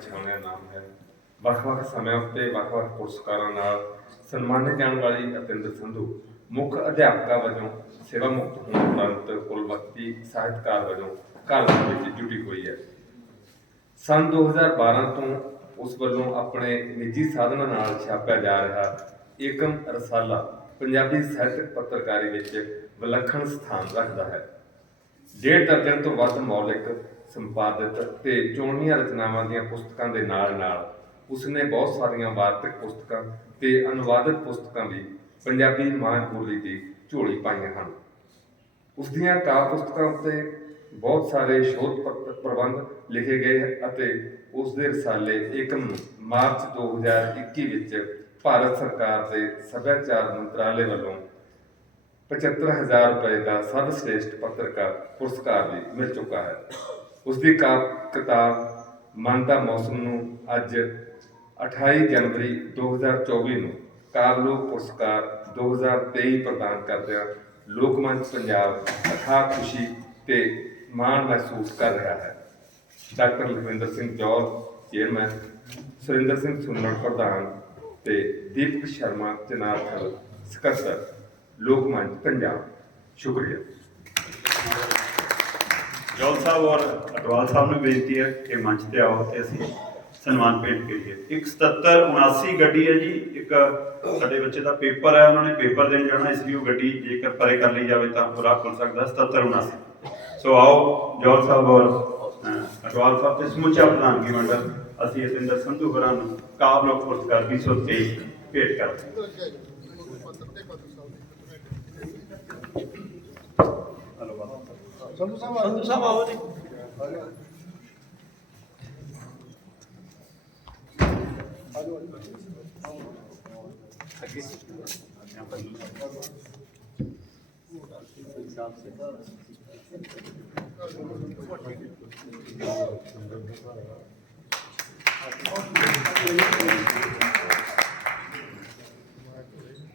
ਪਛਾਣਿਆ ਨਾਮ ਹੈ। ਵੱਖ-ਵੱਖ ਸਮਿਆਂ ਉੱਤੇ ਵੱਖ-ਵੱਖ ਪੁਰਸਕਾਰਾਂ ਨਾਲ ਸਨਮਾਨਿਤ ਜਾਣ ਵਾਲੀ ਅਤਿੰਦਰ ਸੰਧੂ ਮੁੱਖ ਅਧਿਆਪਕਾ ਵਜੋਂ ਸੇਵਾ ਮੁਕਤ ਹੋਣ ਉਪਰੰਤ ਕੁਲਵਕਤੀ ਸਾਹਿਤਕਾਰ ਵਜੋਂ ਕਾਲਜ ਵਿੱਚ ਜੁਟੀ ਹੋਈ ਹੈ। ਸੰਨ 2012 ਤੋਂ ਉਸ ਵੱਲੋਂ ਆਪਣੇ ਨਿੱਜੀ ਸਾਧਨਾਂ ਨਾਲ ਛਾਪਿਆ ਜਾ ਰਿਹਾ ਏਕਮ ਰਸਾਲਾ ਪੰਜਾਬੀ ਸਾਹਿਤਕ ਪੱਤਰਕਾਰੀ ਵਿੱਚ ਵਿਲੱਖਣ ਸਥਾਨ ਰੱਖਦਾ ਹੈ। ਡੇਢ ਦਰਜਨ ਤੋਂ ਵੱਧ ਮੌਲਿਕ ਸੰਪਾਦਿਤ ਤੇ ਚੋਣਵੀਆਂ ਰਚਨਾਵਾਂ ਦੀਆਂ ਪੁਸਤਕਾਂ ਦੇ ਨਾਲ-ਨਾਲ ਉਸਨੇ ਬਹੁਤ ਸਾਰੀਆਂ ਵਾਰਤਕ ਪੁਸਤਕਾਂ ਤੇ ਅਨੁਵਾਦਿਤ ਪੁਸਤਕਾਂ ਵੀ ਪੰਜਾਬੀ ਮਾਂ ਬੋਲੀ ਦੀ ਝੋਲੀ ਪਾਈਆਂ ਹਨ। ਉਸ ਦੀਆਂ ਕਾਵਿ ਪੁਸਤਕਾਂ ਉੱਤੇ ਬਹੁਤ ਸਾਰੇ ਸ਼ੋਧ ਪ੍ਰਬੰਧ ਲਿਖੇ ਗਏ ਅਤੇ ਉਸ ਦੇ ਰਸਾਲੇ ਏਕਮ ਨੂੰ ਮਾਰਚ 2021 ਵਿੱਚ ਭਾਰਤ ਸਰਕਾਰ ਦੇ ਸੱਭਿਆਚਾਰ ਮੰਤਰਾਲੇ ਵੱਲੋਂ 75000 ਰੁਪਏ ਦਾ ਸਰਵਸ਼੍ਰੇਸ਼ਟ ਪੱਤਰਕਾਰ ਪੁਰਸਕਾਰ ਵੀ ਮਿਲ ਚੁੱਕਾ ਹੈ। ਉਸ ਦੀ ਕਿਤਾਬ ਮਨ ਦਾ ਮੌਸਮ ਨੂੰ ਅੱਜ 28 ਜਨਵਰੀ 2024 ਨੂੰ ਕਾਰਲੋਕ ਪੁਰਸਕਾਰ 2023 ਪ੍ਰਦਾਨ ਕਰਦਿਆਂ ਲੋਕ ਮੰਚ ਪੰਜਾਬ ਅਥਾਹ ਖੁਸ਼ੀ ਤੇ ਮਾਣ ਮਹਿਸੂਸ ਕਰ ਰਿਹਾ ਹੈ। ਡਾਕਟਰ ਲਖਵਿੰਦਰ ਸਿੰਘ ਜੌਲ ਚੇਅਰਮੈਨ ਸੁਰਿੰਦਰ ਸਿੰਘ ਸੁੰਨੜ, ਪ੍ਰਧਾਨ ਤੇ ਦੀਪਕ ਸ਼ਰਮਾ ਜਨਾਰਥਲ ਸਕੱਤਰ, ਲੋਕ ਮੰਚ ਪੰਜਾਬ। ਸ਼ੁਕਰੀਆ। ਜੋਲ ਸਾਹਿਬ ਔਰ ਅਟਵਾਲ ਸਾਹਿਬ ਨੂੰ ਬੇਨਤੀ ਹੈ ਕਿ ਮੰਚ ਤੇ ਆਓ ਤੇ ਅਸੀਂ ਸਨਮਾਨ ਭੇਟ ਕਰੀਏ। ਇੱਕ 77 79 ਗੱਡੀ ਹੈ ਜੀ, ਇੱਕ ਸਾਡੇ ਬੱਚੇ ਦਾ ਪੇਪਰ ਹੈ, ਉਹਨਾਂ ਨੇ ਪੇਪਰ ਦੇਣ ਜਾਣਾ, ਇਸ ਲਈ ਉਹ ਗੱਡੀ ਜੇਕਰ ਪਰੇ ਕਰ ਲਈ ਜਾਵੇ ਤਾਂ ਪੂਰਾ ਖੁੱਲ ਸਕਦਾ 77 79 ਸੋ ਆਓ, ਜੋਲ ਸਾਹਿਬ ਔਰ ਅਟਵਾਲ ਸਾਹਿਬ ਤੇ ਸਮੁੱਚਾ ਪ੍ਰਧਾਨਗੀ ਮੰਡਲ, ਅਸੀਂ ਅਸਿੰਦਰ ਸੰਧੂ ਹੋਰਾਂ ਨੂੰ ਕਾਬ ਲੋਕ ਪੁਰਸਕਾਰ 2023 ਭੇਟ ਕਰਦੇ ਹਾਂ। ਸੰਧੂ ਸਾਹਿਬ ਸੰਧੂ ਸਾਹਿਬ ਆਓ ਜੀ